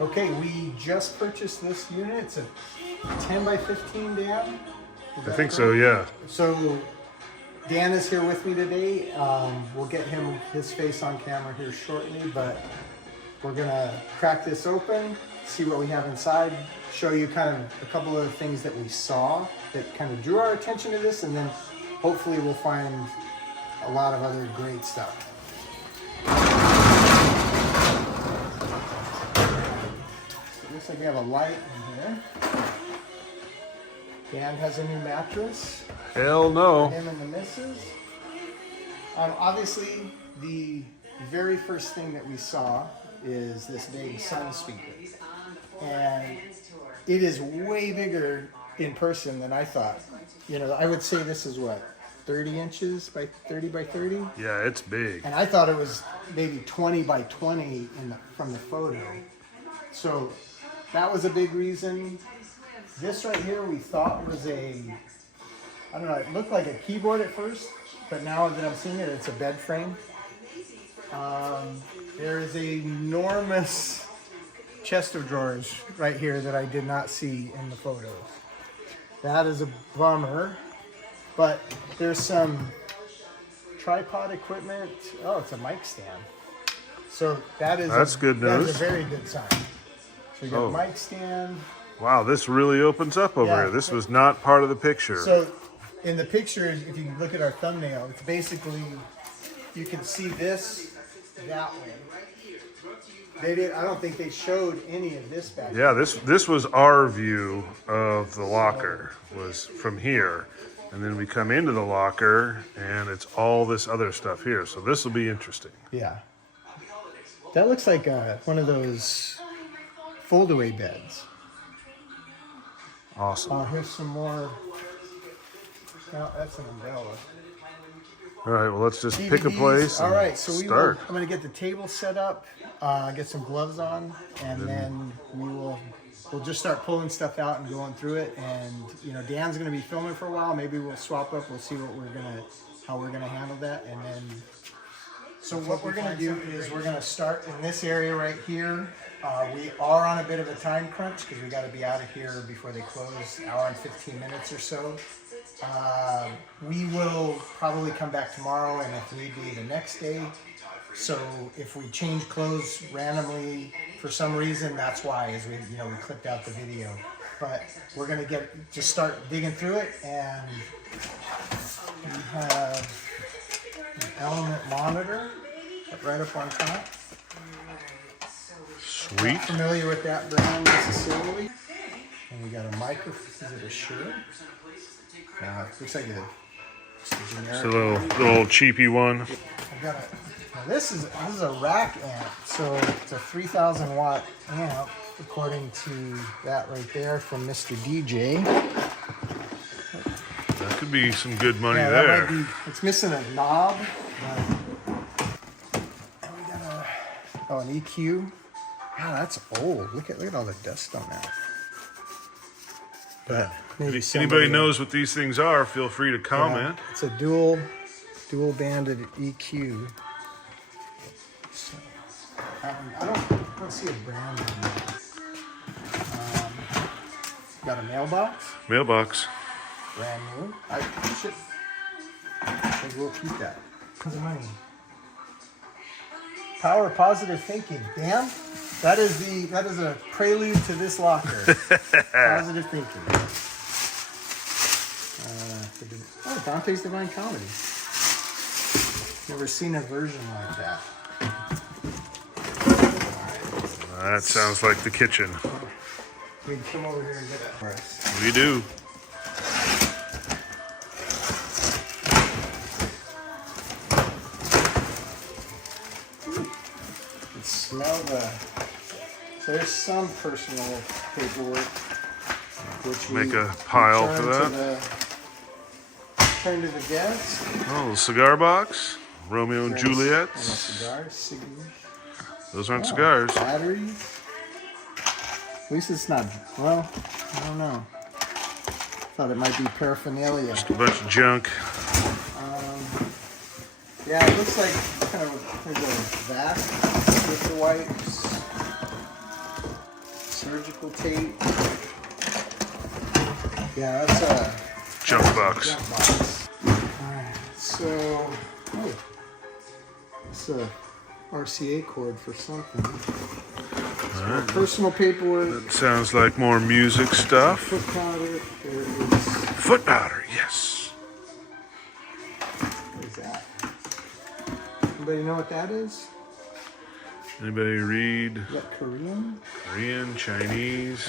Okay, we just purchased this unit. It's a 10 by 15, Dan? I think so, yeah. So Dan is here with me today. We'll get his face on camera here shortly, but we're gonna crack this open, see what we have inside, show you kind of a couple of the things that we saw that kind of drew our attention to this, and then hopefully we'll find a lot of other great stuff. So looks like we have a light in here. Dan has a new mattress. Hell no. Him and the missus. Obviously, the very first thing that we saw is this big sun speaker. And it is way bigger in person than I thought. You know, I would say this is what, 30 inches by 30 by 30? Yeah, it's big. And I thought it was maybe 20 by 20 from the photo. So that was a big reason. This right here we thought was I don't know, it looked like a keyboard at first, but now that I'm seeing it, it's a bed frame. There is an enormous chest of drawers right here that I did not see in the photos. That is a bummer, but there's some tripod equipment. Oh, it's a mic stand. So that's good news. That's a very good sign. So you got a mic stand. Wow, this really opens up over here. This was not part of the picture. So in the picture, if you look at our thumbnail, it's basically, you can see this that way. I don't think they showed any of this back Yeah, this was our view of the locker, was from here. And then we come into the locker and it's all this other stuff here. So this will be interesting. Yeah. That looks like one of those fold-away beds. Awesome. Here's some more. No, that's an umbrella. All right, well, let's just DVDs. pick a place and all right, so start. I'm going to get the table set up, get some gloves on, and then we'll just start pulling stuff out and going through it. And you know, Dan's going to be filming for a while. Maybe we'll swap up. We'll see how we're gonna handle that, and then. So what we're going to do is we're going to start in this area right here. We are on a bit of a time crunch because we got to be out of here before they close, hour and 15 minutes or so. We will probably come back tomorrow, and if need be, the next day. So if we change clothes randomly for some reason, that's why, is we clipped out the video. But we're going to just start digging through it, and we have an Element monitor right up on top. Sweet. Not familiar with that brand necessarily. And we got a microphone. Is it a Shure? No, it looks like it's a generic. It's a little cheapy one. I've got now this is a rack amp, so it's a 3,000 watt amp, according to that right there from Mr. DJ. That could be some good money Yeah, there. It's missing a knob. And we got an EQ. Wow, that's old. Look at all the dust on that. But If anybody knows what these things are, feel free to comment. Yeah, it's a dual banded EQ. So, I don't see a brand on that. Got a mailbox. Mailbox. Brand new. I think we'll keep that. Because of money. Power of positive thinking. Dan, that is a prelude to this locker. Positive thinking. Dante's Divine Comedy. Never seen a version like that. That sounds like the kitchen. We can come over here and get it for us. We do. Smell so there's some personal paperwork, which Make a pile for that. Turn to the desk. Oh, cigar box. Romeo and Juliet's. Cigars. Those aren't cigars. Batteries. At least it's not. Well, I don't know. Thought it might be paraphernalia. Just a bunch of junk. Yeah, it looks like kind of there's a vac with the wipes. surgical tape. Yeah, that's a Junk box. junk box. Alright, so it's a RCA cord for something. So personal paperwork. That sounds like more music stuff. Foot powder. There it is. Foot powder, yes. What is that? Anybody know what that is? Anybody read Is that Korean? Korean, Chinese?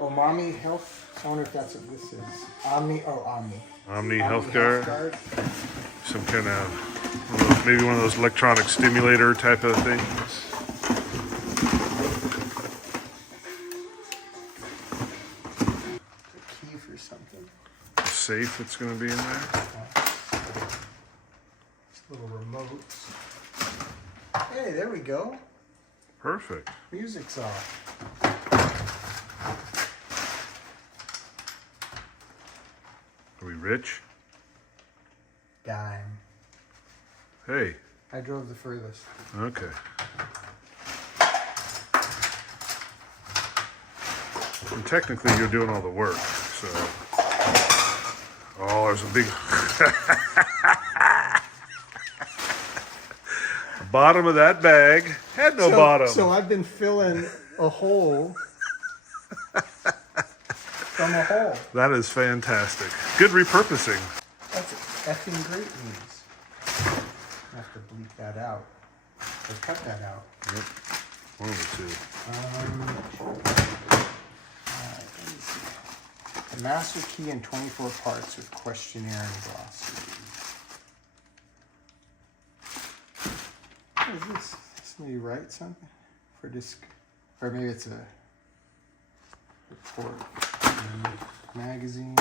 Omami Health. I wonder if that's what this is. Omni. Omni Health Guard? Some kind of, maybe one of those electronic stimulator type of things. A key for something. A safe that's going to be in there. Little remotes. Hey, there we go. Perfect. Music's off. Are we rich? Dime. Hey, I drove the furthest. okay. And technically, you're doing all the work, so. Oh, there's a big. The bottom of that bag had no bottom. So I've been filling a hole from a hole. That is fantastic. Good repurposing. That's effing great news. I have to bleep that out. Or cut that out. Yep. One of the two. Alright, let me see. The master key in 24 parts with questionnaire and glossary. What is this? Somebody write something for disc, or maybe it's a report. Magazines,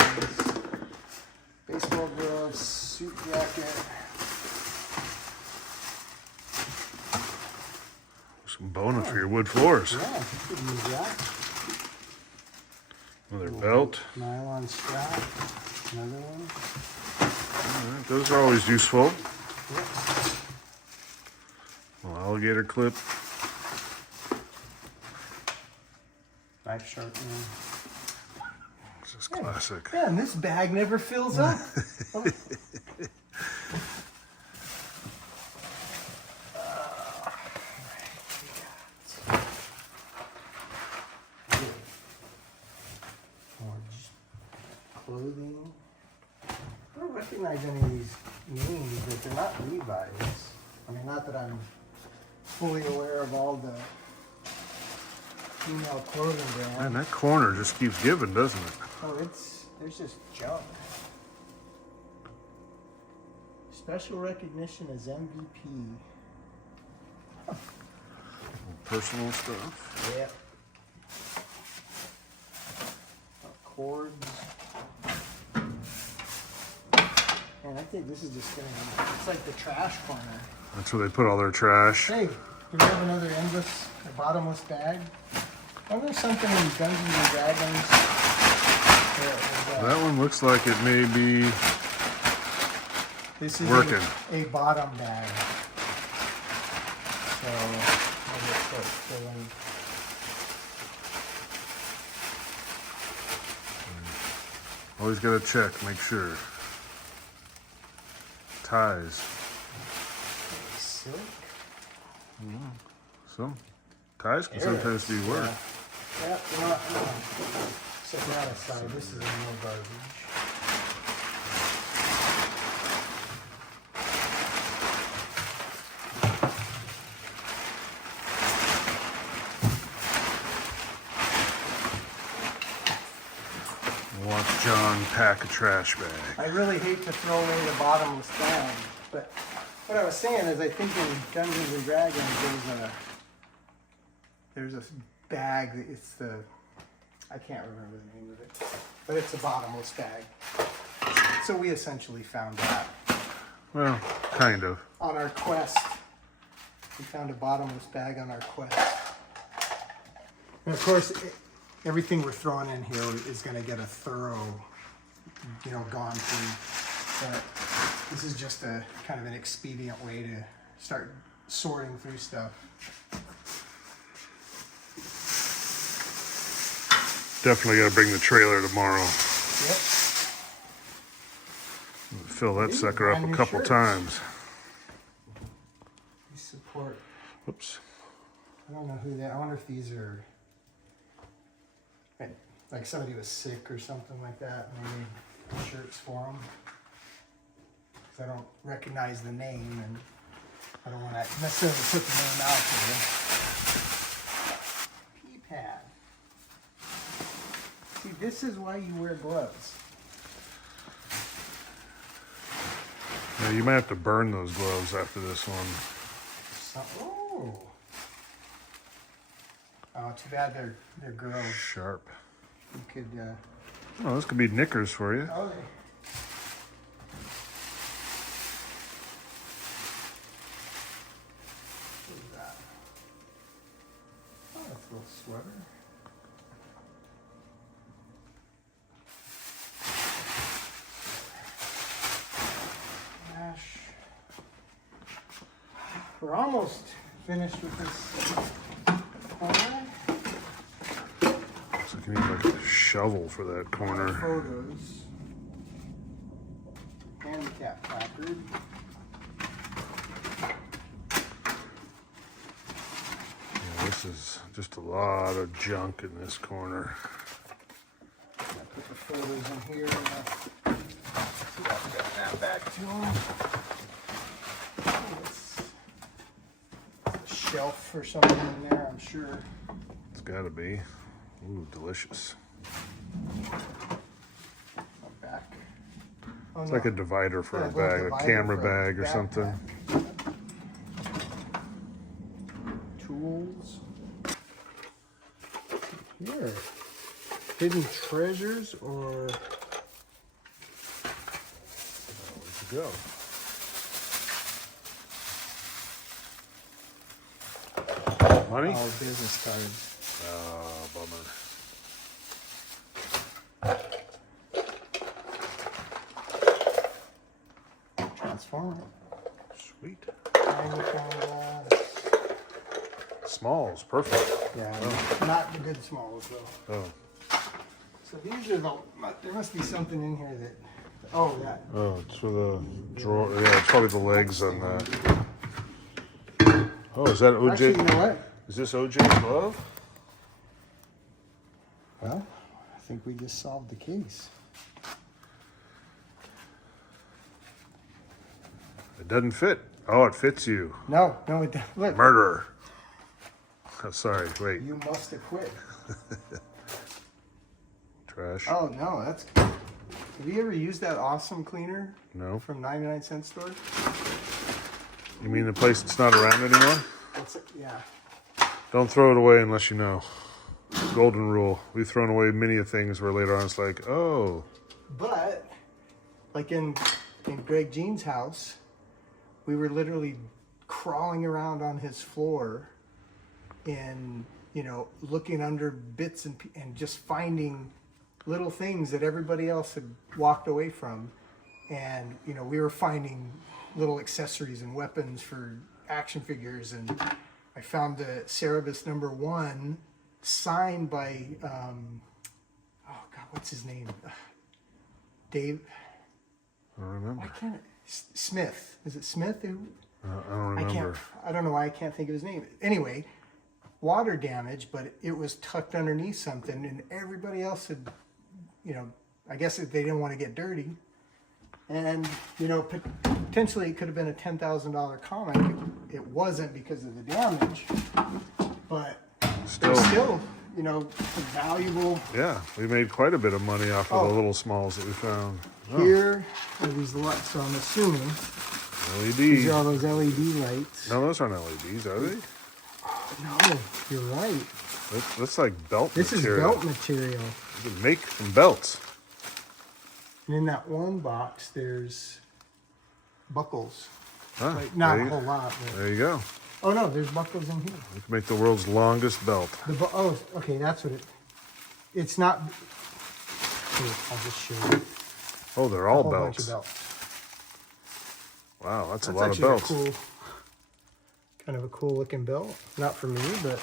baseball gloves, suit jacket. Some bonus for your wood floors. Yeah, you could use that. Another belt. Nylon strap. Another one. All right, those are always useful. Yep. Little alligator clip. Knife sharpener. This is classic. Yeah, and this bag never fills up. Oh. Clothing. I don't recognize any of these names, but they're not Levi's. I mean, not that I'm fully aware of all the female clothing brands. Man, that corner just keeps giving, doesn't it? Oh, there's just junk. Special recognition as MVP. Personal stuff. Yep. Cords. Man, I think this is just gonna be, it's like the trash corner. That's where they put all their trash. Hey, do we have another endless, or bottomless bag? Wasn't there something in Dungeons and Dragons? That one looks like it may be This is working. a bottom bag. So, I'll just start filling. Always got to check, make sure. Ties. Silk? Some ties can There it sometimes be is. work. Yeah, you know what? Set that aside. This is a no garbage. Watch John pack a trash bag. I really hate to throw away the bottomless bag, but what I was saying is I think in Dungeons and Dragons there's a bag, it's the, I can't remember the name of it, but it's a bottomless bag. So we essentially found that Well, kind of. on our quest. We found a bottomless bag on our quest. And of course, everything we're throwing in here is going to get a thorough, gone through. But this is just a kind of an expedient way to start sorting through stuff. Definitely got to bring the trailer tomorrow. Yep. Fill that sucker up a couple times. These support. Oops. I don't know who they. I wonder if these are like somebody was sick or something like that, and they made shirts for them. Because I don't recognize the name, and I don't want to necessarily put the name out there. Pee-pad. See, this is why you wear gloves. Yeah, you might have to burn those gloves after this one. Oh, too bad they're girls. Sharp. You could. Oh, this could be knickers for you. Oh. What is that? Oh, that's a little sweater. Gosh. We're almost finished with this corner. So you need like a shovel for that corner. Photos. Handicap placard. Yeah, this is just a lot of junk in this corner. I put the photos in here. See if I can get that back to them. A shelf or something in there, I'm sure. It's got to be. Ooh, delicious. Back. It's like a divider for a bag, a camera bag or something. Tools. Here. Hidden treasures or... Where'd you go? Money? Oh, business cards. Oh, bummer. Transformer. Sweet. Magnifying Smalls, perfect. Yeah, not the good smalls though. Oh. So these are the. There must be something in here that. Oh, that. Oh, it's for the drawer. Yeah, it's probably the legs on that. Oh, is that OJ? Actually, you know what? Is this OJ's glove? Well, I think we just solved the case. It doesn't fit. Oh, it fits you. No, it doesn't. Look. Murderer. Oh, sorry, wait. You must have quit. Trash. Oh no, that's. Have you ever used that awesome cleaner? No. From 99-cent store? You mean the place that's not around anymore? Yeah. Don't throw it away unless you know. Golden rule. We've thrown away many of things where later on it's like, oh. But, like in Greg Jean's house, we were literally crawling around on his floor and, looking under bits and just finding little things that everybody else had walked away from. And, we were finding little accessories and weapons for action figures. And I found the Cerebus #1 signed by, oh God, what's his name? Dave. I don't remember. I can't. Smith. Is it Smith? I don't remember. I don't know why I can't think of his name. Anyway, water damage, but it was tucked underneath something, and everybody else had, I guess they didn't want to get dirty. And, potentially it could have been a $10,000 comic. It wasn't because of the damage, but still, valuable. Yeah, we made quite a bit of money off of the little smalls that we found. Here are these lights, so I'm assuming LEDs. these are all those LED lights. No, those aren't LEDs, are they? No, you're right. That's like belt This material. is belt material. You can make some belts. And in that one box, there's buckles. Huh, Like, not a whole lot. But... There you go. Oh, no, there's buckles in here. You can make the world's longest belt. Oh, okay, that's what it... It's not... Here, I'll just show you. Oh, they're all A whole bunch belts. of belts. Wow, that's a lot of actually belts. Kind of a cool looking belt. Not for me, but...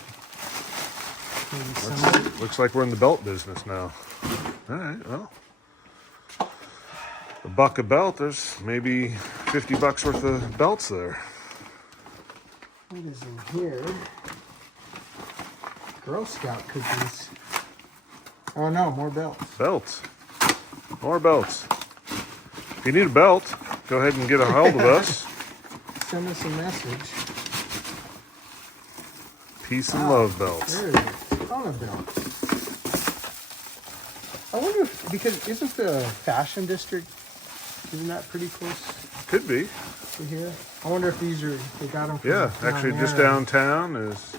Maybe some. Looks like we're in the belt business now. All right, well. A buck a belt, there's maybe 50 bucks worth of belts there. What is in here? Girl Scout cookies. Oh no, more belts. Belts. More belts. If you need a belt, go ahead and get a hold of us. Send us a message. Peace and love belts. There is a ton of belts. I wonder if, because isn't the fashion district, isn't that pretty close Could be. to here? I wonder if these are, they got them from Yeah, down actually there. just downtown is,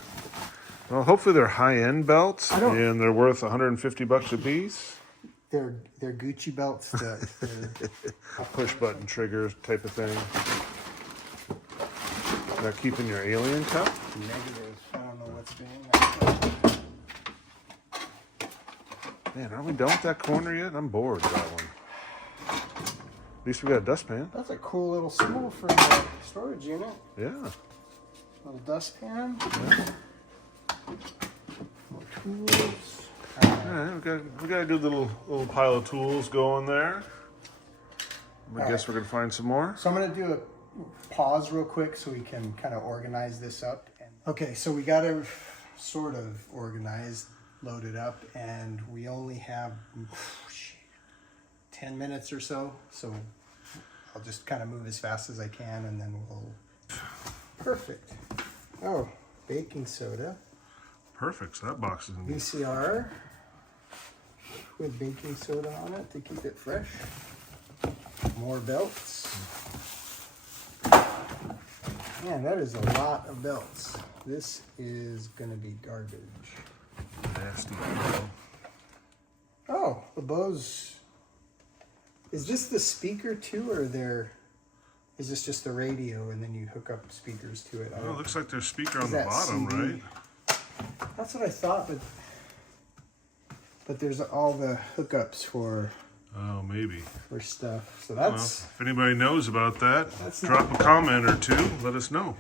well, hopefully they're high-end belts and they're worth 150 bucks a piece. They're Gucci belts. Push button triggers type of thing. Not keeping your alien cup? Negative. I don't know what's doing that. Man, aren't we done with that corner yet? I'm bored with that one. At least we got a dustpan. That's a cool little stool for the storage unit. Yeah. Little dustpan. Yeah. More tools. All right, we got a good little pile of tools going there. I guess we're gonna find some more. So I'm gonna do a pause real quick so we can kind of organize this up. Okay, so we got it sort of organized, loaded up, and we only have 10 minutes or so. So I'll just kind of move as fast as I can, and then we'll. Perfect. Oh, baking soda. Perfect. So that box is in there. VCR with baking soda on it to keep it fresh. More belts. Man, that is a lot of belts. This is gonna be garbage. Nasty bow. Oh, the Bose. Is this the speaker too, or is this just the radio and then you hook up speakers to it? Oh, it looks like there's a speaker on Is the that bottom, CD? right? That's what I thought, but there's all the hookups for Maybe. stuff. So Well, that's if anybody knows about that, That's drop a comment or two. Let us know.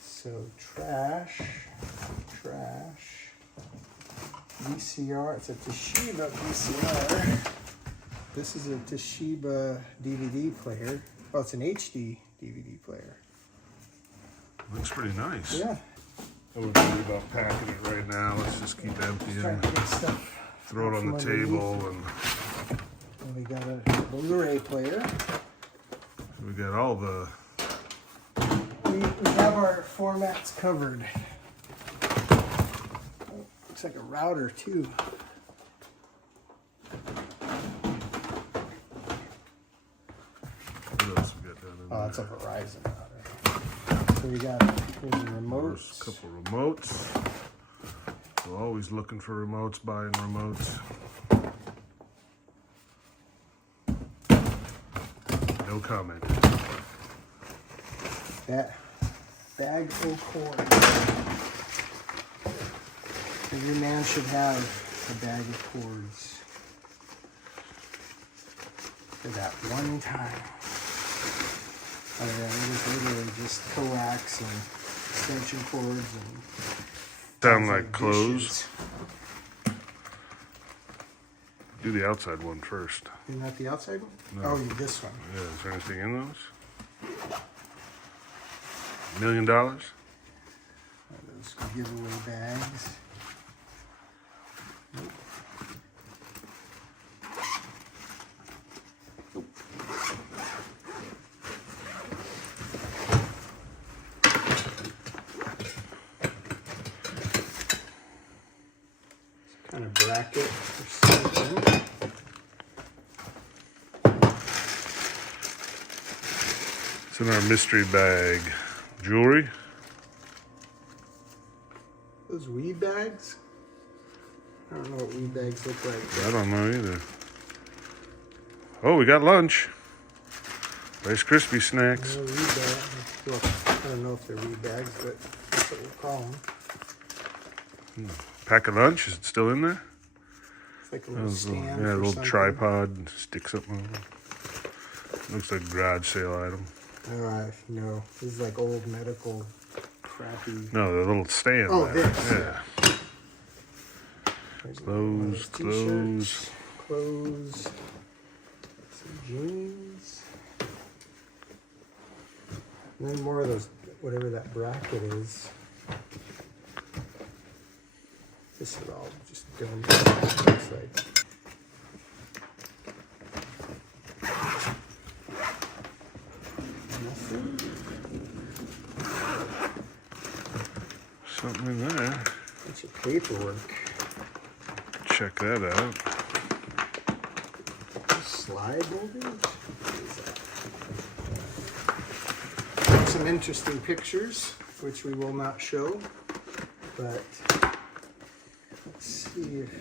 so trash. VCR. It's a Toshiba VCR. This is a Toshiba DVD player. Oh, it's an HD DVD player. Looks pretty nice. Yeah. I wouldn't worry about packing it right now. Let's just keep emptying. Trying to get stuff. Throw it on the from underneath. table, And we got a Blu-ray player. and we got all the. We have our formats covered. Oh, looks like a router too. What else we got down in Oh, there? it's a Verizon router. So we got here's the There's remotes. a couple remotes. We're always looking for remotes, buying remotes. No comment. That bag of cords. Every man should have a bag of cords for that one time. Oh yeah, it was literally just coax and extension cords and Sound like clothes. dishes. Do the outside one first. Isn't that the outside one? No. Oh, this one. Yeah, is there anything in those? $1 million? Those giveaway bags. Nope. Kind of bracket or something. It's in our mystery bag. Jewelry? Those weed bags? I don't know what weed bags look like. I don't know either. Oh, we got lunch. Rice Krispie snacks. No weed bag. Well, I don't know if they're weed bags, but that's what we'll call them. Pack of lunch, is it still in there? It's like a little stand. Yeah, a for little something. tripod, stick something on it. Looks like a garage sale item. No, this is like old medical crappy. No, the little stand. Oh, there. this. Yeah. Clothes. T-shirts, clothes, some jeans, and then more of those, whatever that bracket is. This is all just done. Looks like. Nothing. Something in there. Bunch of paperwork. Check that out. Slide holders. What is that? Some interesting pictures, which we will not show, but let's see if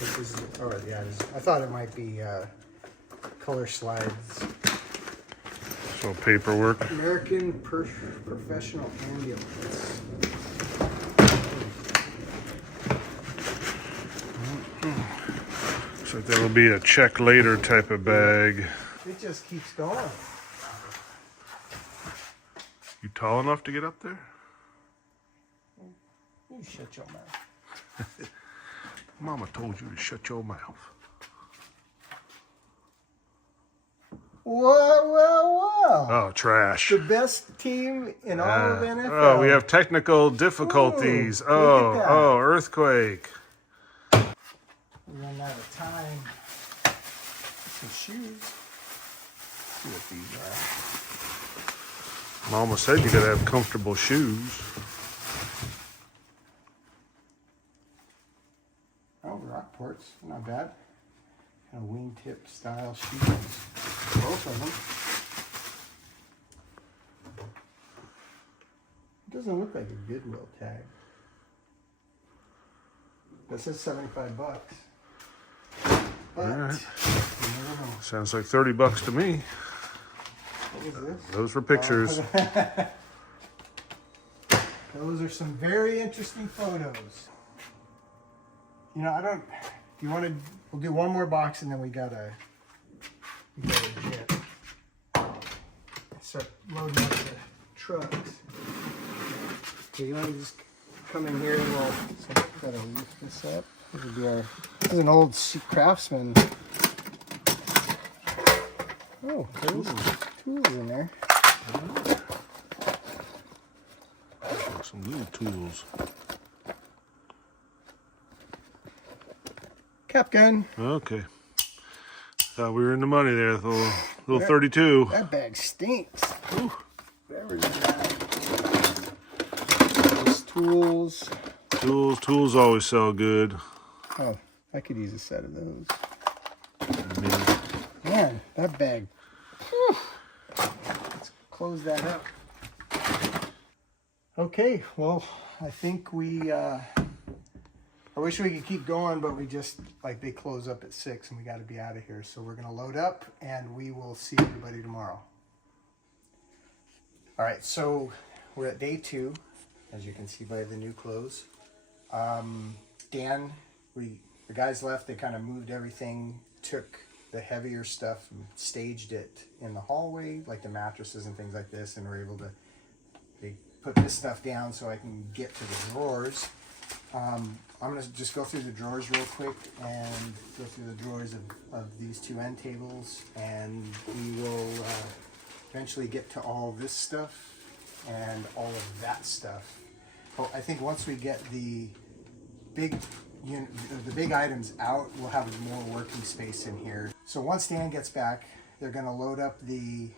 this is. Oh yeah, it is. I thought it might be color slides. So paperwork. American Professional Ambulance. So that'll be a check later type of bag. It just keeps going. You tall enough to get up there? You shut your mouth. Mama told you to shut your mouth. Whoa. Oh, trash. The best team in all of NFL. Oh, we have technical difficulties. Ooh, look at that. Oh, earthquake. We run out of time. Some shoes. Let's see what these are. Mama said you gotta have comfortable shoes. Oh, Rockports. Not bad. Kind of wingtip style shoes. Both of them. It doesn't look like a Goodwill tag. That says $75. But, All right. you never know. Sounds like $30 to me. What is this? Those were pictures. Those are some very interesting photos. You know, I don't. Do you want to? We'll do one more box and then we gotta jet. Start loading up the trucks. Okay, you want to just come in here and we'll gotta lift this up. This would be our. This is an old Craftsman. Oh, there's tools in there. Some little tools. Cap gun. Okay. Thought we were in the money there. The little 32. That bag stinks. Ooh. Whatever you got. Those tools. Tools always sell good. Oh, I could use a set of those. Mini. Man, that bag. Whew. Let's close that up. Okay, well, I think I wish we could keep going, but we just, like, they close up at 6 and we got to be out of here. So we're going to load up and we will see everybody tomorrow. All right, so we're at day 2, as you can see by the new clothes. Dan, the guys left, they kind of moved everything, took the heavier stuff and staged it in the hallway, like the mattresses and things like this, and were able to, they put this stuff down so I can get to the drawers. I'm going to just go through the drawers real quick and go through the drawers of these 2 end tables, and we will eventually get to all this stuff and all of that stuff. Oh, I think once we get the big items out, we'll have more working space in here. So once Dan gets back, they're going to load up the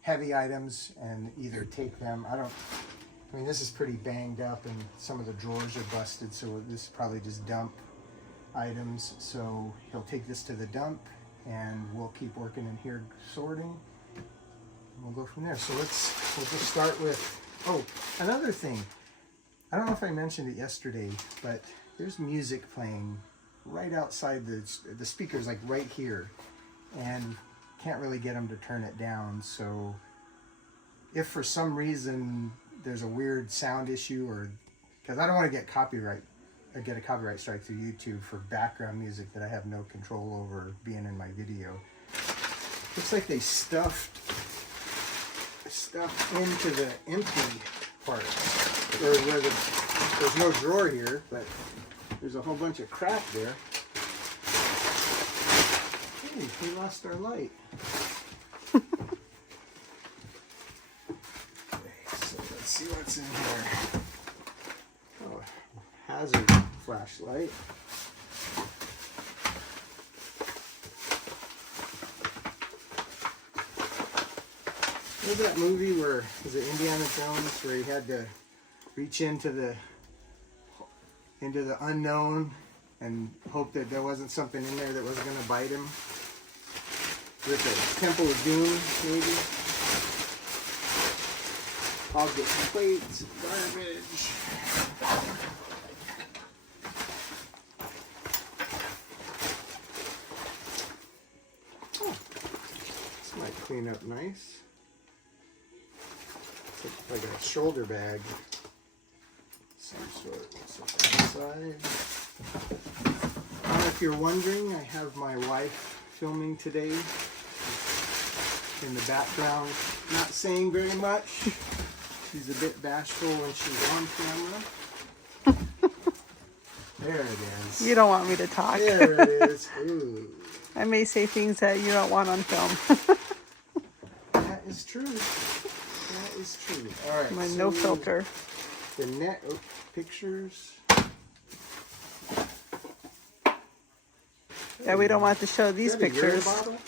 heavy items and either take them. I mean, this is pretty banged up and some of the drawers are busted, so this is probably just dump items. So he'll take this to the dump and we'll keep working in here sorting. And we'll go from there. So we'll just start with, oh, another thing. I don't know if I mentioned it yesterday, but there's music playing right outside the speakers, like right here, and can't really get them to turn it down. So if for some reason there's a weird sound issue, or because I don't want to get a copyright strike through YouTube for background music that I have no control over being in my video. Looks like they stuffed into the empty part, or where there's no drawer here, but There's a whole bunch of crap there. Hey, we lost our light. Okay, so let's see what's in here. Oh, hazard flashlight. Remember that movie where, was it Indiana Jones, where he had to reach into the unknown and hope that there wasn't something in there that was going to bite him? With the Temple of Doom, maybe? I'll get some plates, garbage. Oh, this might clean up nice. It's like a shoulder bag. Some sort. What's up inside? If you're wondering, I have my wife filming today in the background, not saying very much. She's a bit bashful when she's on camera. There it is. You don't want me to talk. There it is. Ooh. I may say things that you don't want on film. That is true. That is true. All right. My no filter. The pictures. Yeah, we don't want to show these Is that a urine pictures. bottle?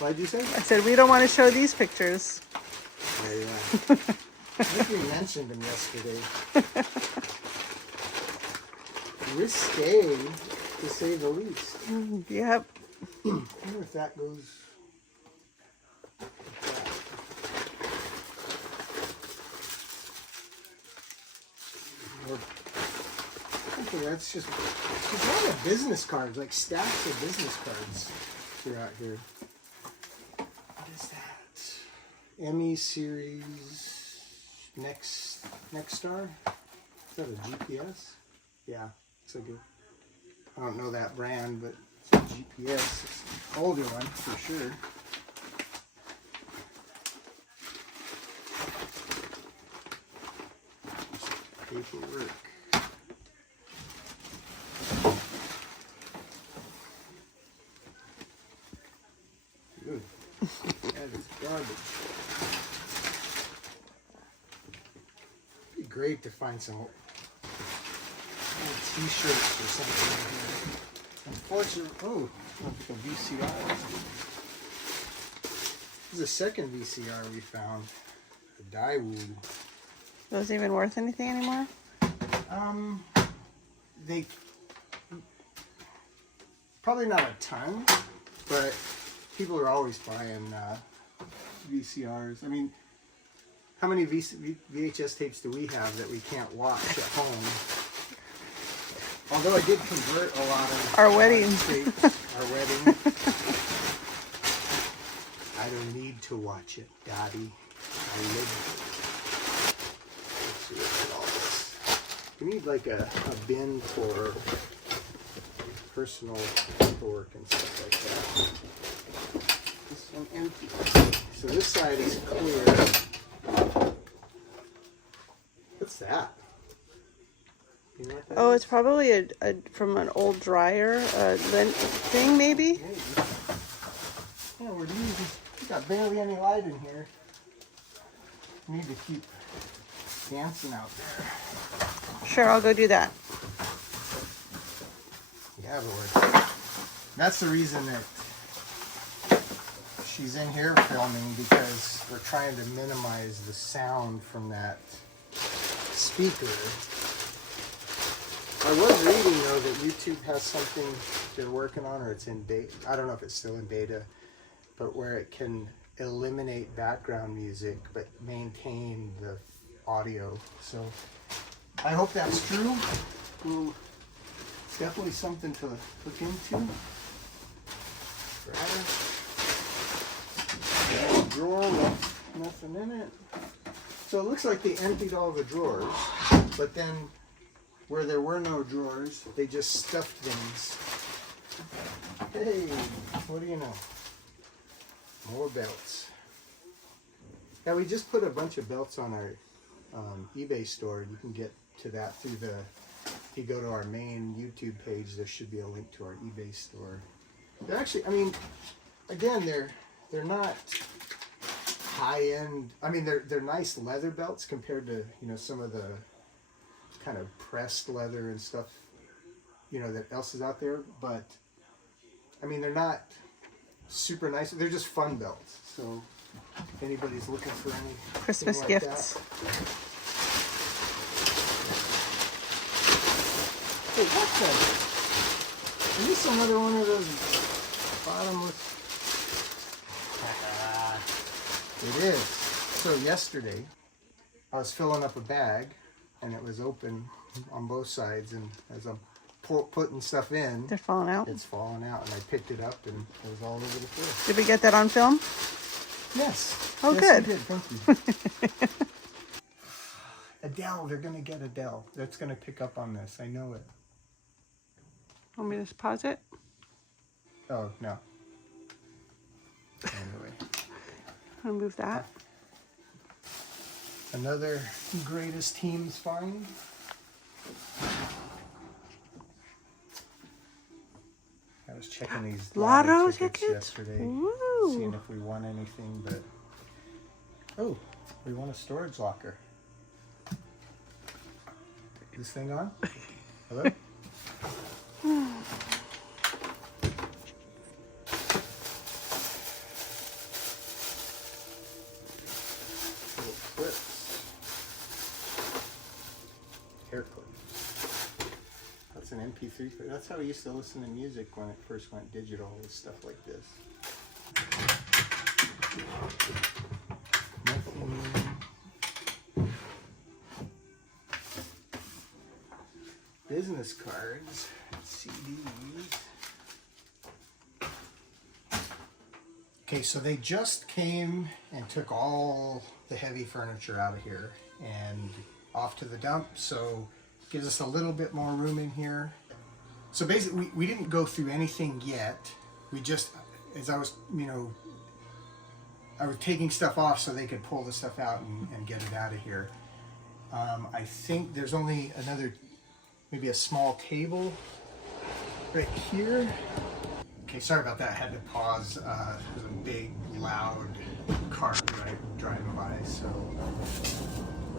What'd you say? I said we don't want to show these pictures. Yeah, yeah. I think we mentioned them yesterday. Risque, to say the least. Yep. I wonder if that goes. Okay, that's just. There's a lot of business cards, like stacks of business cards throughout here. What is that? Emmy Series Next Star? Is that a GPS? Yeah, it's a good. I don't know that brand, but it's a GPS. It's an older one for sure. Paperwork. Good. That is garbage. It'd be great to find some old t-shirts or something in here. Unfortunately, the VCR. This is the second VCR we found. The Daewoo. Those even worth anything anymore? They probably not a ton, but people are always buying VCRs. I mean, how many VHS tapes do we have that we can't watch at home? Although I did convert a lot of Our wedding. tapes. Our wedding. I don't need to watch it, Daddy. I live it. Let's see what's all this. We need like a bin for personal paperwork and stuff like that. This one empty. So this side is clear. What's that? You know what that Oh, is? it's probably a from an old dryer lint thing, maybe. Maybe. Yeah, we got barely any light in here. We need to keep dancing out there. Sure, I'll go do that. Yeah, but that's the reason that she's in here filming, because we're trying to minimize the sound from that speaker. I was reading though that YouTube has something they're working on, or it's in beta. I don't know if it's still in beta, but where it can eliminate background music but maintain the audio. So I hope that's true. Well, it's definitely something to look into. Drawer with nothing in it. So it looks like they emptied all the drawers, but then where there were no drawers, they just stuffed things. Hey, what do you know? More belts. Yeah, we just put a bunch of belts on our eBay store. You can get to that through the you go to our main YouTube page, there should be a link to our eBay store. They're actually, I mean, again, they're not high end. I mean, they're nice leather belts compared to, you know, some of the kind of pressed leather and stuff, you know, that else is out there. But I mean, they're not super nice. They're just fun belts. So if anybody's looking for any Christmas like gifts. That. Hey, what the? Is this another one of those bottomless? It is. So yesterday, I was filling up a bag, and it was open on both sides, and as I'm putting stuff in, They're falling out. it's falling out, and I picked it up, and it was all over the floor. Did we get that on film? Yes. Oh, yes, good. You did. Thank you. Adele, they're gonna get Adele. That's gonna pick up on this. I know it. Want me to just pause it? Oh no. Anyway, I'll move that. another greatest teams find. I was checking these Lotto tickets tickets? yesterday, Woo. seeing if we won anything, but oh, we won a storage locker. This thing on? Hello? Little clips. Hair clips. That's an MP3 player. That's how we used to listen to music when it first went digital, with stuff like this. Nothing. Business cards, CDs. Okay, so they just came and took all the heavy furniture out of here and off to the dump, so gives us a little bit more room in here. So basically, we didn't go through anything yet. We just, as I was, you know, I was taking stuff off so they could pull the stuff out and get it out of here. I think there's only another, maybe a small table right here. Okay, sorry about that. I had to pause. There's a big, loud car driving by. So,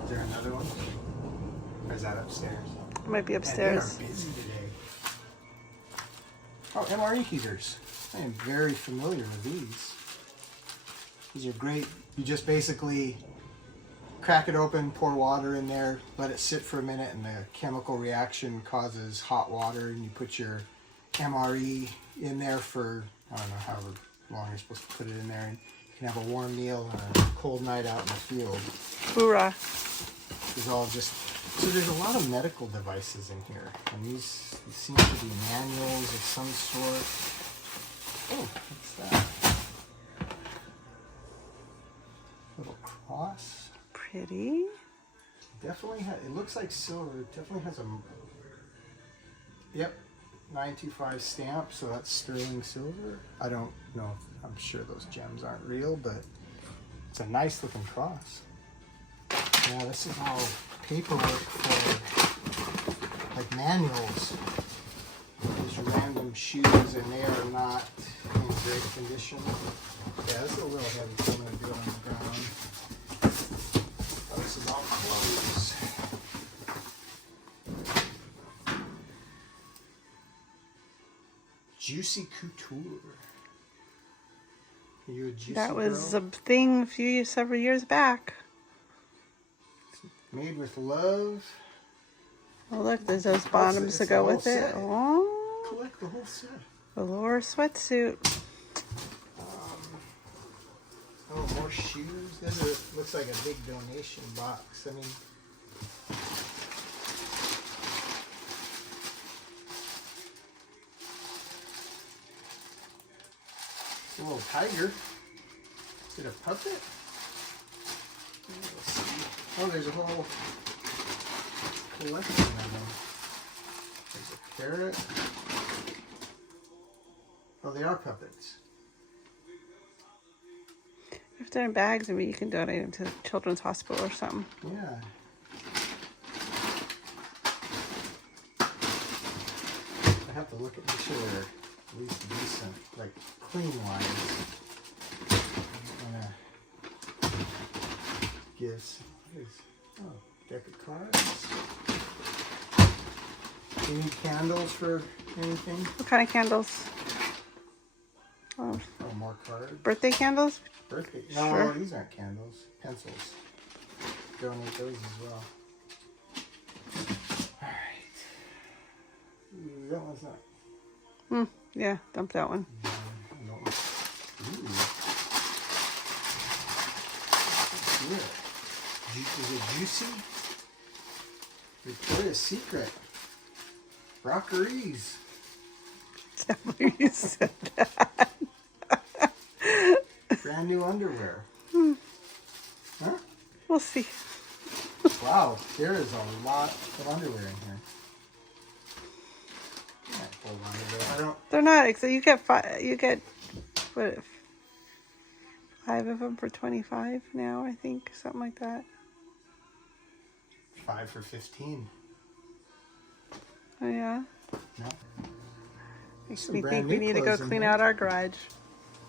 is there another one? Or is that upstairs? It might be upstairs. And they are busy today. Oh, MRE heaters. I am very familiar with these. These are great. You just basically crack it open, pour water in there, let it sit for a minute, and the chemical reaction causes hot water, and you put your MRE in there for, I don't know, however long you're supposed to put it in there, and you can have a warm meal on a cold night out in the field. Hoorah. It's all just, so there's a lot of medical devices in here, and these seem to be manuals of some sort. Oh, what's that? Little cross. Pretty. Definitely it looks like silver. It definitely has a, yep, 925 stamp, so that's sterling silver. I don't know, I'm sure those gems aren't real, but it's a nice looking cross. Yeah, this is all paperwork for like manuals. These random shoes, and they are not in great condition. Yeah, this is a little heavy, so I'm going to do it on the ground. Oh, this is all clothes. Juicy Couture. Are you a juicy That was girl? a thing several years back. Made with love. Oh look, there's those bottoms it's to the go whole with it. set. Oh, Collect the whole set. velour sweatsuit. Oh, more shoes. This looks like a big donation box. I mean, it's a little tiger. Is it a puppet? Let's see. Oh, there's a whole collection of them. There's a carrot. Oh, they are puppets. If they're in bags, maybe you can donate them to the Children's Hospital or something. Yeah. look at make sure they're at least decent, like clean wise. I'm gonna give some, deck of cards. Do you need candles for anything? What kind of candles? Oh, Oh, more cards. birthday candles? Birthday? No, Sure. these aren't candles. Pencils. Donate those as well. All right. Ooh, that one's not. Yeah, dump that one. No. Ooh. Is it juicy? Victoria's Secret. Rockeries. Can't believe you said that. Brand new underwear. Huh? We'll see. Wow, there is a lot of underwear in here. Can't hold on to that. I don't. They're not. So you get five. You get what? 5 of them for 25 now. I think something like that. 5 for 15. Oh yeah. No. Makes Some me brand think we new need to go clothes in clean here. out our garage.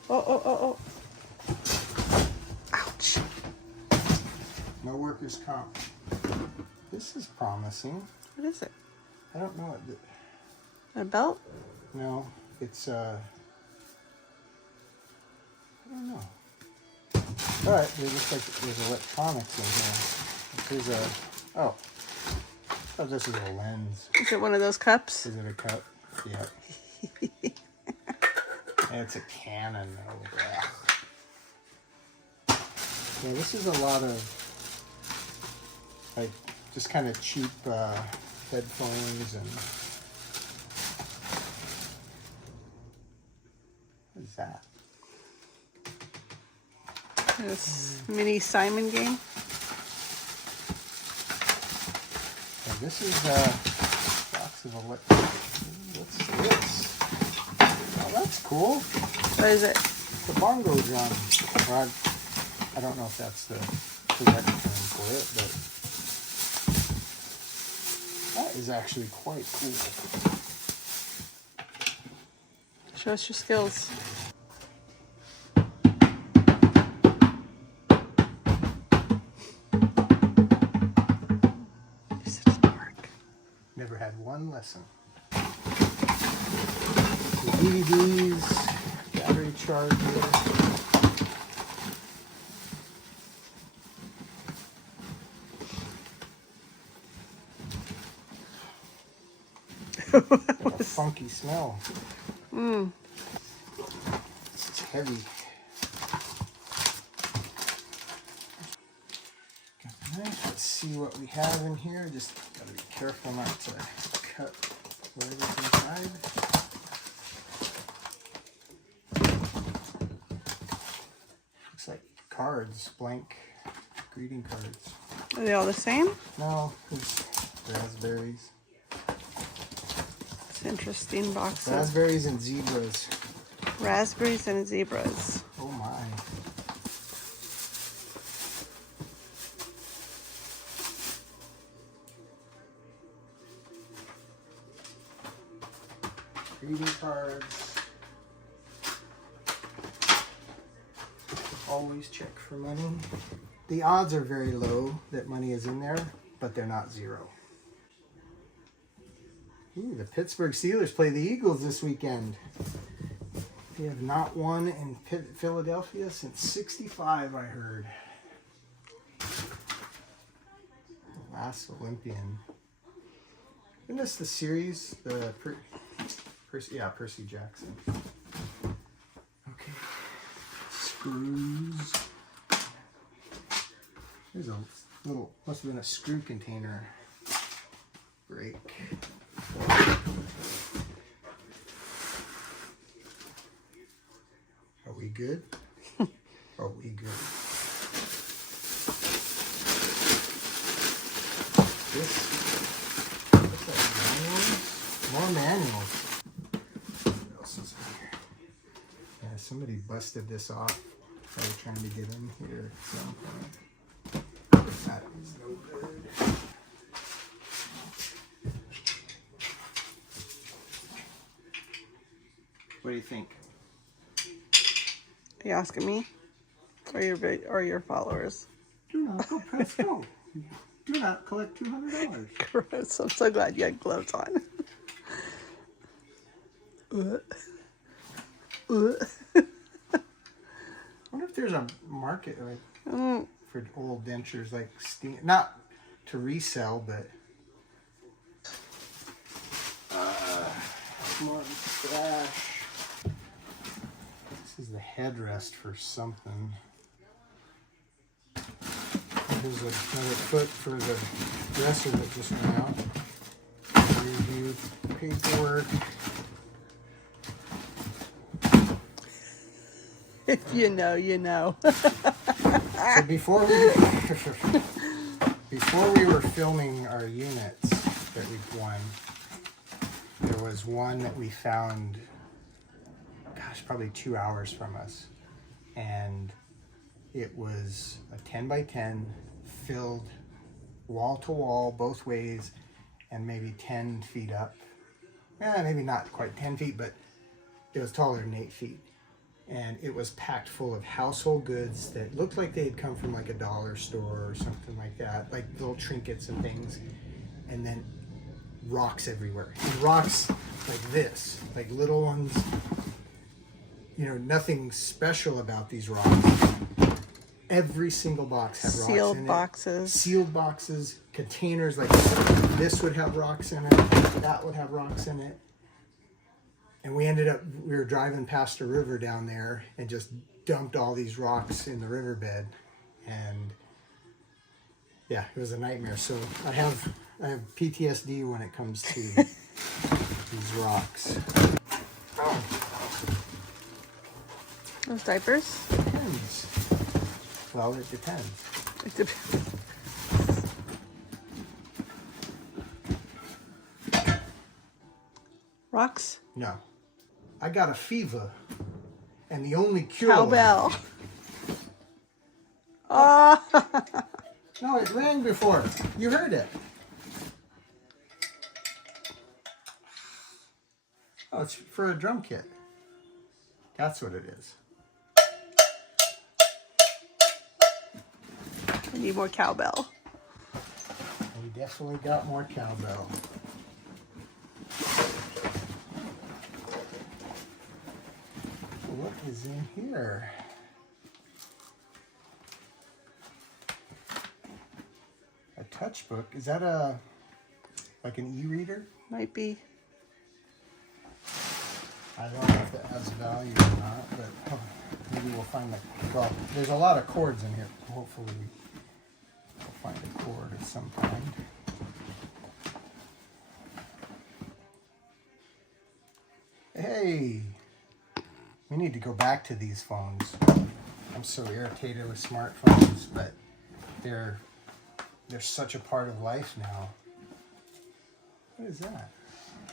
Oh. Ouch. No workers' comp. This is promising. What is it? I don't know. A belt? No, it's I don't know. All right, it looks like there's electronics in here. There's a oh. Oh, this is a lens. Is it one of those cups? Is it a cup? Yeah. It's a Canon. Oh, yeah. Yeah, this is a lot of like just kind of cheap headphones and what is that? This mini Simon game. Yeah, this is a box of electric. What's this? Oh, that's cool. What is it? It's a bongo drum. Or I don't know if that's the correct term for it, but that is actually quite cool. Show us your skills. You're such a dork. Never had one lesson. The DVDs, battery charger. A funky smell. It's heavy. Let's see what we have in here. Just gotta be careful not to cut whatever's inside. Looks like cards, blank greeting cards. Are they all the same? No, it's raspberries. It's interesting boxes. Raspberries and zebras. Raspberries and zebras. Oh my. Greeting cards. Always check for money. The odds are very low that money is in there, but they're not zero. Ooh, the Pittsburgh Steelers play the Eagles this weekend. They have not won in Philadelphia since '65, I heard. Last Olympian. Isn't this the series? The Percy Jackson. Okay. Screws. There's a little, must have been a screw container. Break. Are we good? Are we good? This looks like manuals. More manuals. What else is in here? Yeah, somebody busted this off. Probably trying to get in here at some point. That is no good. What do you think? Are you asking me? Or your followers? Do not go press go. Do not collect $200. Gross. I'm so glad you had gloves on. I wonder if there's a market like for old dentures, like not to resell, but more trash. This is the headrest for something. Here's another foot for the dresser that just went out. Review paperwork. If you know, you know. So before we were filming our units that we won, there was one that we found, gosh, probably 2 hours from us, and it was a 10 by 10 filled wall to wall both ways, and maybe 10 feet up. Maybe not quite 10 feet, but it was taller than 8 feet. And it was packed full of household goods that looked like they had come from like a dollar store or something like that, like little trinkets and things. And then rocks everywhere. And rocks like this, like little ones. You know, nothing special about these rocks. Every single box had rocks in it. Sealed boxes. Sealed boxes, containers, like this would have rocks in it, that would have rocks in it. And we were driving past a river down there and just dumped all these rocks in the riverbed. And yeah, it was a nightmare. So I have PTSD when it comes to these rocks. Oh. Those diapers? Depends. Well, it depends. It depends. Rocks? No. I got a fever. And the only cure... Cowbell. Oh. No, it rang before. You heard it. Oh, it's for a drum kit. That's what it is. I need more cowbell. We definitely got more cowbell. What is in here? A touch book? Is that like an e-reader? Might be. I don't know if it has value or not, but maybe we'll find well, there's a lot of cords in here. Hopefully we'll find a cord of some kind. Hey! We need to go back to these phones. I'm so irritated with smartphones, but they're such a part of life now. What is that?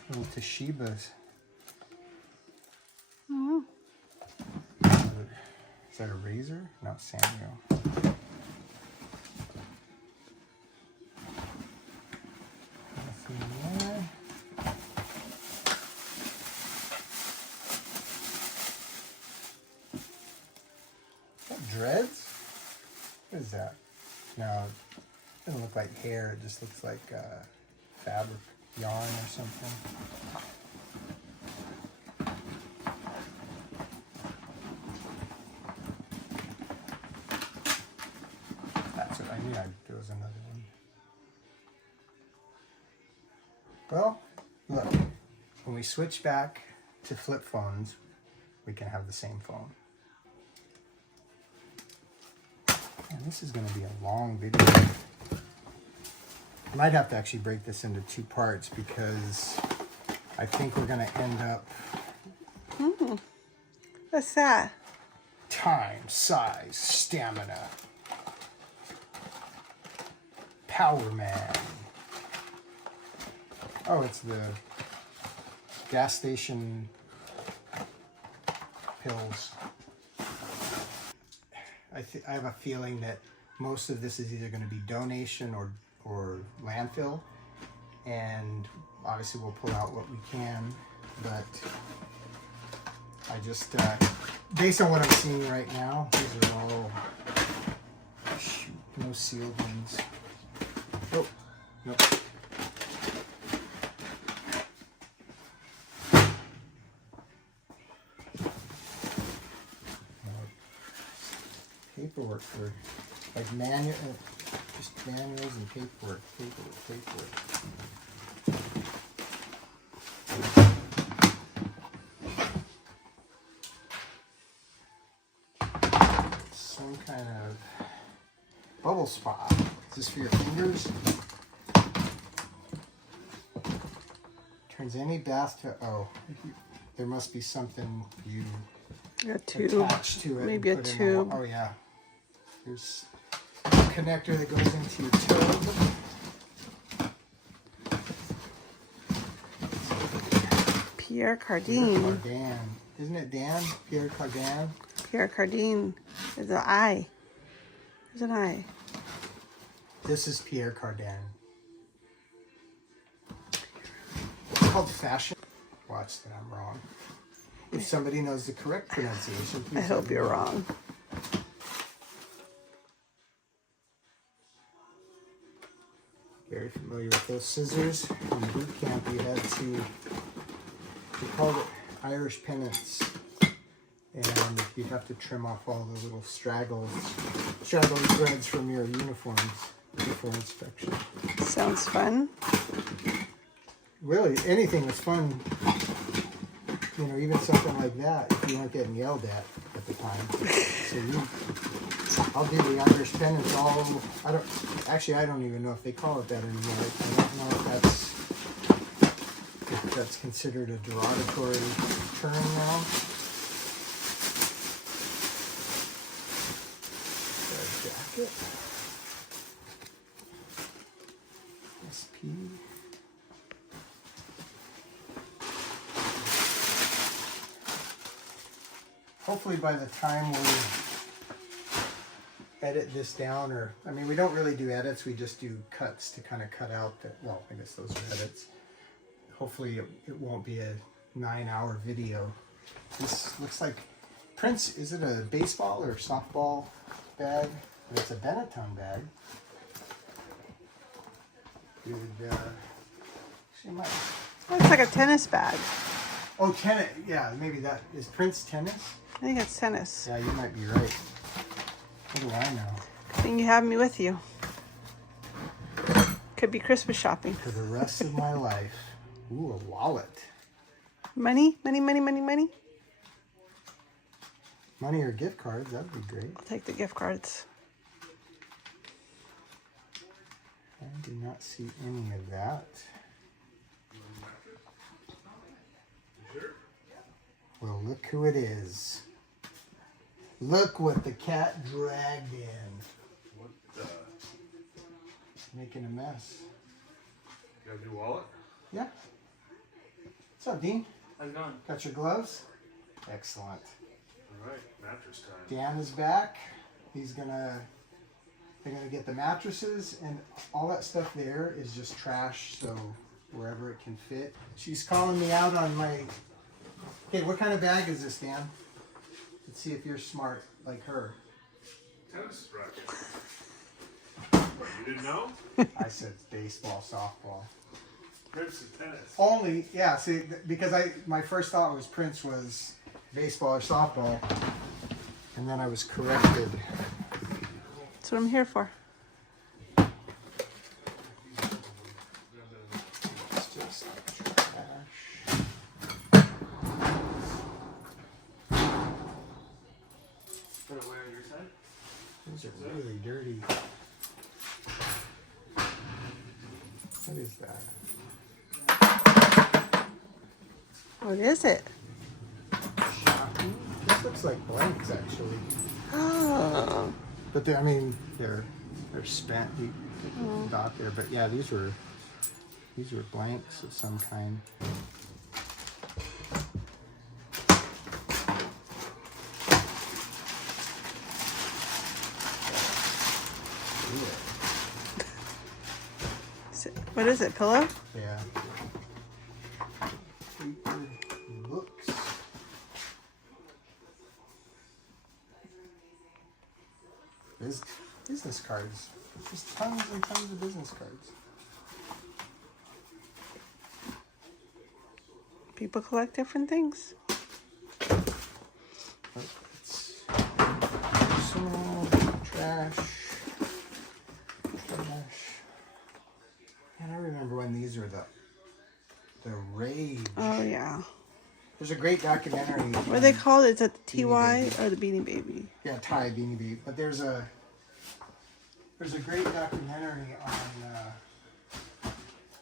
Little Toshiba's. Mm-hmm. Is that a razor? No, Samuel. Nothing there. Dreads? What is that? No, it doesn't look like hair. It just looks like fabric, yarn or something. That's what I knew. There was another one. Well, look. When we switch back to flip phones, we can have the same phone. And this is going to be a long video. I might have to actually break this into 2 parts because I think we're going to end up... What's that? Time, size, stamina. Power Man. Oh, it's the gas station pills. I have a feeling that most of this is either going to be donation or landfill, and obviously we'll pull out what we can, but I just, based on what I'm seeing right now, these are all, shoot, no sealed ones. Oh, nope. Paperwork for, like just manuals and paperwork. Some kind of bubble spot. Is this for your fingers? Turns any bath to, oh, there must be something you A tube. attach to it. Maybe a and put in tube. Oh yeah. There's a connector that goes into your tube. Pierre Cardin. Cardin. Isn't it Dan? Pierre Cardin? Pierre Cardin is an eye. There's an eye. This is Pierre Cardin. It's called fashion. Watch that I'm wrong. If somebody knows the correct pronunciation, please. I hope you're wrong. Very familiar with those scissors. In boot camp, we had to, we called it Irish pennants. And you have to trim off all the little straggly threads from your uniforms before inspection. Sounds fun. Really, anything was fun. You know, even something like that, if you weren't getting yelled at the time. So I'll do the Irish pennants all, I don't even know if they call it that anymore. I don't know if that's considered a derogatory term now. Jacket. SP. Hopefully by the time we edit this down, or, I mean, we don't really do edits, we just do cuts to kind of cut out the, well, I guess those are edits. Hopefully it won't be a 9-hour video. This looks like, Prince, is it a baseball or softball bag? It's a Benetton bag. She might. Looks like a tennis bag. Oh, tennis. Yeah, maybe that is Prince tennis. I think it's tennis. Yeah, you might be right. What do I know? Good thing you have me with you. Could be Christmas shopping. For the rest of my life. Ooh, a wallet. Money, money, money, money, money. Money or gift cards, that'd be great. I'll take the gift cards. I do not see any of that. Well, look who it is. Look what the cat dragged in. What the? Making a mess. You got a new wallet? Yeah. What's up, Dean? How's it going? Got your gloves? Excellent. All right, mattress time. Dan is back. They're gonna get the mattresses, and all that stuff there is just trash, so wherever it can fit. She's calling me out on my, hey, what kind of bag is this, Dan? Let's see if you're smart like her. Tennis racket. What, you didn't know? I said baseball, softball. Prince of tennis. Only, yeah, see, because my first thought was Prince was baseball or softball, and then I was corrected. That's what I'm here for. It's just trash. Put it where on your side? These are really dirty. What is that? What is it? Shocking. This looks like blanks, actually. Oh. But they're spent. You put the dot there, but yeah, these were blanks of some kind. What is it, pillow? Yeah. Paper books. business cards. Just tons and tons of business cards. People collect different things. It's personal, trash. And I remember when these were the rage. Oh yeah. There's a great documentary. What are they called? Is it the TY Baby. or the Beanie Baby? Yeah, Thai Beanie Baby. But there's a great documentary on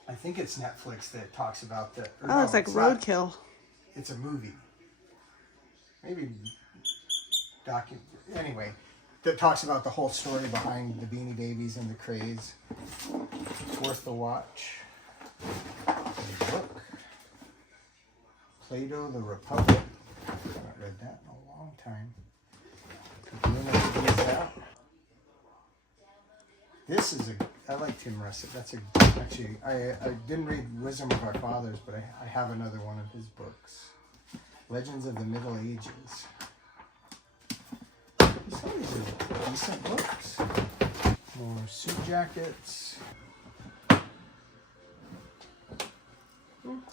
I think it's Netflix that talks about the. Oh, it's like not. Roadkill. It's a movie. Maybe anyway, that talks about the whole story behind the Beanie Babies and the craze. It's worth the watch. A book. Plato the Republic. I haven't read that in a long time. This is I like Tim Russett. Actually, I didn't read Wisdom of Our Fathers, but I have another one of his books. Legends of the Middle Ages. Some of these are decent books. More suit jackets.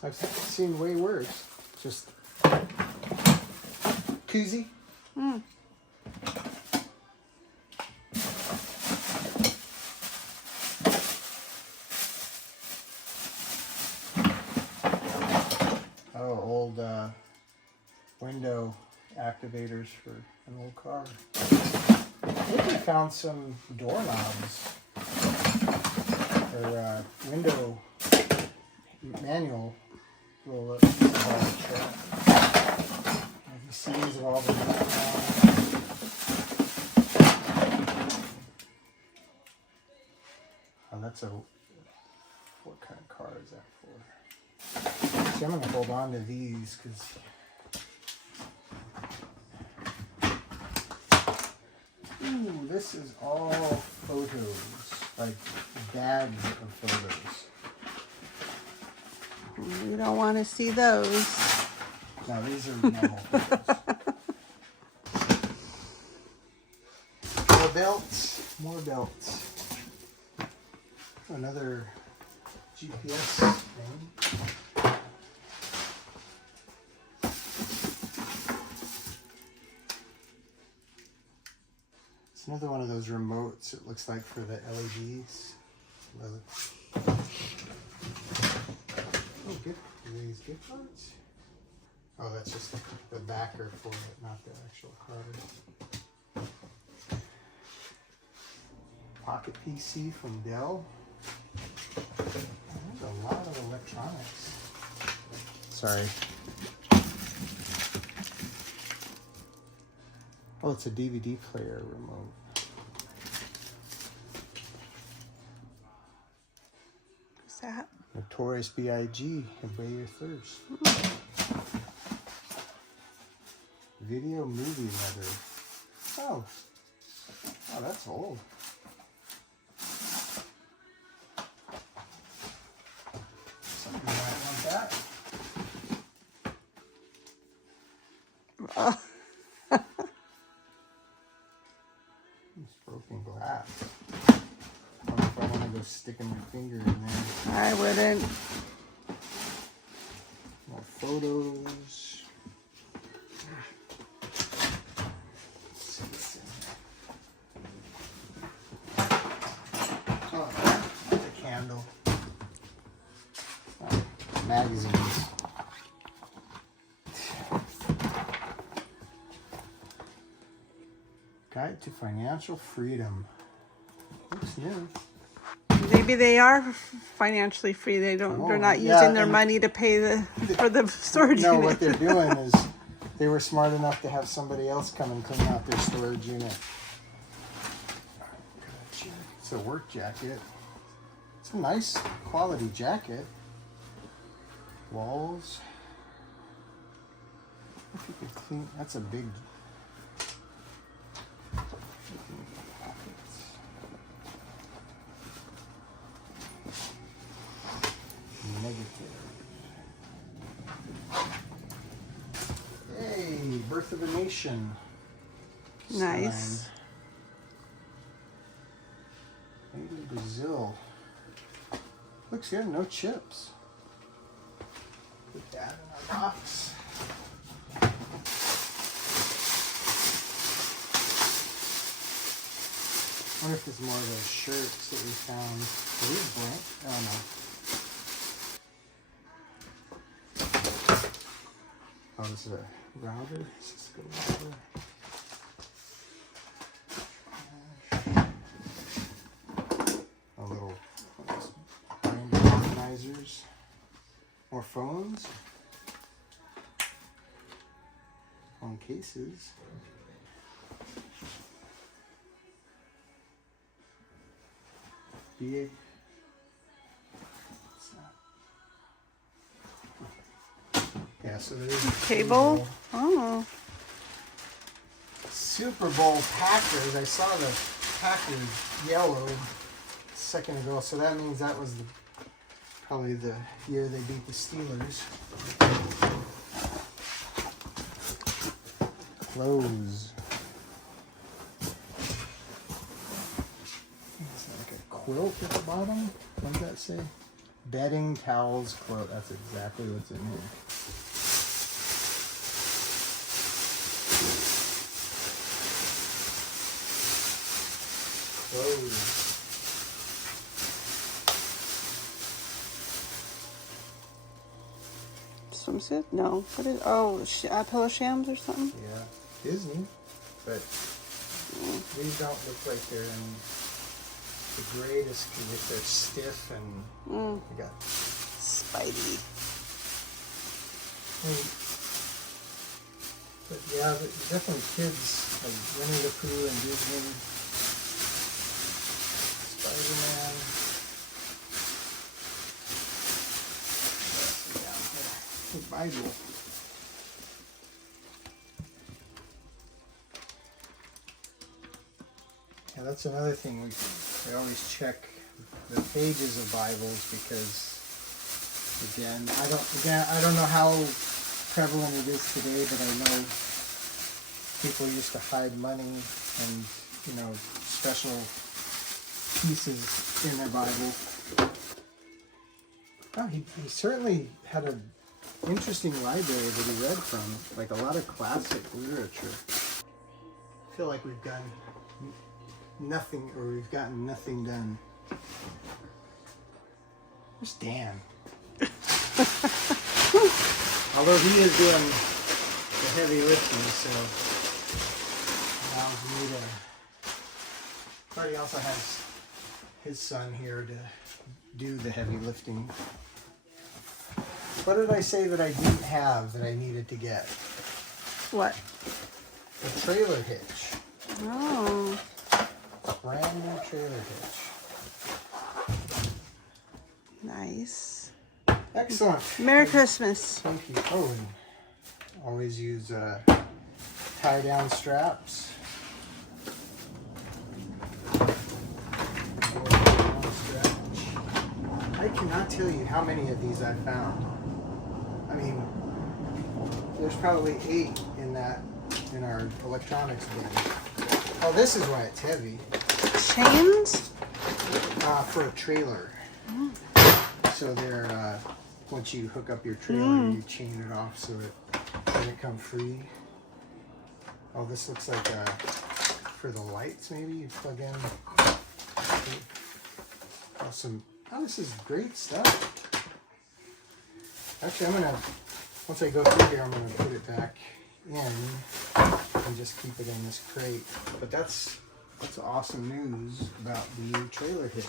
I've seen way worse. Just koozie. Oh, old window activators for an old car. I think we found some doorknobs or window manual. Little you see these have all been oh, that's what kind of car is that for? See, I'm gonna hold on to these because ooh, this is all photos, like bags of photos. You don't want to see those. No, these are normal photos. More belts. Another GPS thing. It's another one of those remotes, it looks like, for the LEDs. Oh, these gift cards? Oh, that's just the backer for it, not the actual card. Pocket PC from Dell. There's a lot of electronics. Sorry. Oh, it's a DVD player remote. What's that? Notorious B.I.G. Obey Your Thirst. Video movie leather. Oh, that's old. Somebody might want that. It's broken glass. I don't know if I want to go sticking my finger in there. I wouldn't. More photos. Oh, the candle. Oh, magazines. Guide to Financial Freedom. Looks new. Maybe they are financially free. They're not using their money to pay for the storage No, unit. what they're doing is they were smart enough to have somebody else come and clean out their storage unit. It's a work jacket. It's a nice quality jacket. Walls. If you could clean, that's a big. Negative. Hey, Birth of a Nation. Nice. Sign. Brazil. Looks good, no chips. Put that in our box. I wonder if it's more of those shirts that we found. Are these blank? Oh no. Oh, this is a router. Cisco router. A little binder organizers. More phones. Phone cases. BA. Yeah, so there's a Table. Oh. Super Bowl Packers. I saw the Packers yellow a second ago, so that means that was probably the year they beat the Steelers. Clothes. It's like a quilt at the bottom. What does that say? Bedding, towels, quilt. That's exactly what's in here. Clothes. Swimsuit? No. What is? Oh, pillow shams or something? Yeah, Disney, but these don't look like they're in the greatest because they're stiff and they got Spidey. But yeah, definitely kids like Winnie the Pooh and Disney, Spider-Man. Yeah, Bible. Yeah, that's another thing we always check the pages of Bibles because again I don't know how prevalent it is today, but I know people used to hide money and special pieces in their Bible. Oh, he certainly had an interesting library that he read from, like a lot of classic literature. I feel like we've done nothing, or we've gotten nothing done. Where's Dan? Although he is doing the heavy lifting, so allows me to. But he also has his son here to do the heavy lifting. What did I say that I didn't have that I needed to get? What? The trailer hitch. Oh. Brand new trailer hitch. Nice. Excellent. Merry Christmas. Thank you. Oh, and always use tie-down straps. I cannot tell you how many of these I've found. I mean, there's probably 8 in our electronics bin. Oh, this is why it's heavy. Chains? For a trailer. So they're once you hook up your trailer, you chain it off so it doesn't come free. Oh, this looks like for the lights. Maybe you plug in. Awesome. Oh, this is great stuff. Actually, I'm gonna once I go through here, I'm gonna put it back in and just keep it in this crate. But that's awesome news about the new trailer hitch.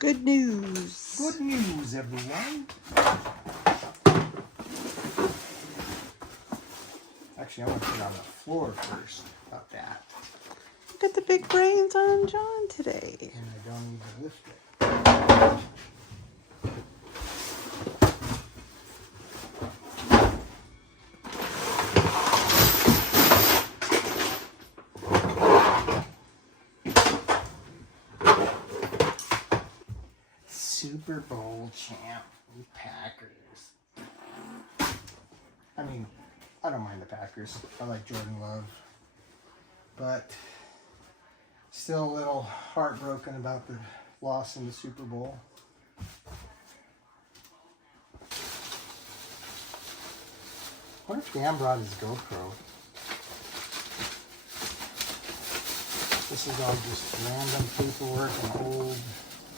Good news. Good news, everyone. Actually, I'm gonna put it on the floor first. About that. Look at the big brains on John today. And I don't need to lift it. Super Bowl champ Packers. I mean, I don't mind the Packers. I like Jordan Love. But still a little heartbroken about the loss in the Super Bowl. I wonder if Dan brought his GoPro. This is all just random paperwork and old.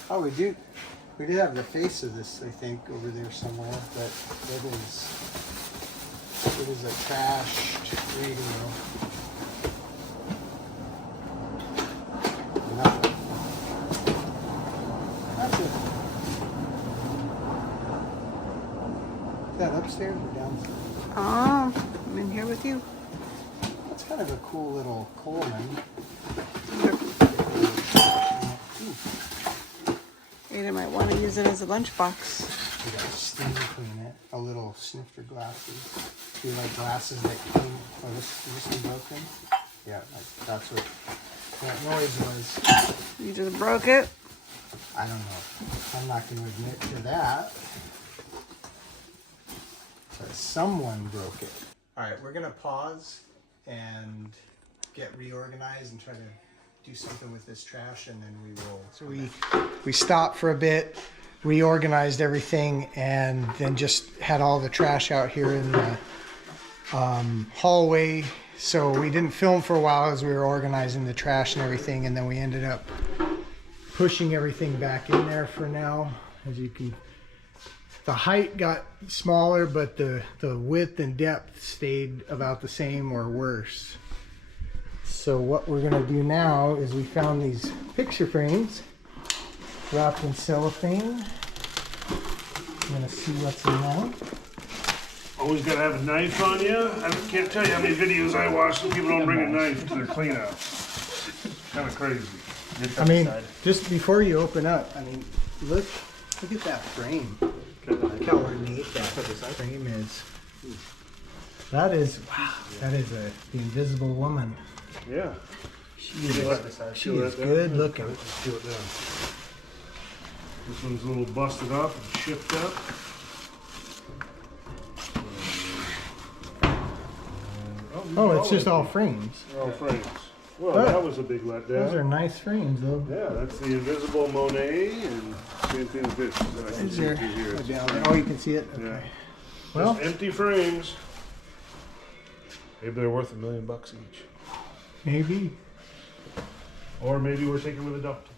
Oh, we do have the face of this, I think, over there somewhere, but it is a trashed radio. Nothing. That's it. Is that upstairs or downstairs? Oh, I'm in here with you. That's kind of a cool little Coleman. Ada might want to use it as a lunchbox. You got steam clean it. A little snifter glasses. Do you like glasses that clean? Oh, this one broken? Yeah, that's what that noise was. You just broke it. I don't know. I'm not going to admit to that. But someone broke it. All right, we're going to pause and get reorganized and try to do something with this trash, and then we will. So we stopped for a bit, reorganized everything, and then just had all the trash out here in the hallway. So we didn't film for a while as we were organizing the trash and everything, and then we ended up pushing everything back in there for now. As you can, the height got smaller, but the width and depth stayed about the same or worse. So what we're gonna do now is we found these picture frames wrapped in cellophane. I'm gonna see what's in there. Always gotta have a knife on you. I can't tell you how many videos I watch and people don't bring a knife to their cleanup. Kind of crazy. I mean, just before you open up, I mean, look at that frame. Look how ornate that frame is. That is, wow, that is the Invisible Woman. Yeah. She is good looking. Peel it down. This one's a little busted up and shipped up. Oh, it's just all frames. All frames. Well, Oh. that was a big letdown. Those are nice frames, though. Yeah, that's the Invisible Monet and same thing with this. That I can Is see there? through here. Oh, you can see it? Okay. Yeah. Well, Just empty frames. Maybe they're worth $1 million each. maybe. Or maybe we're taking with a duct.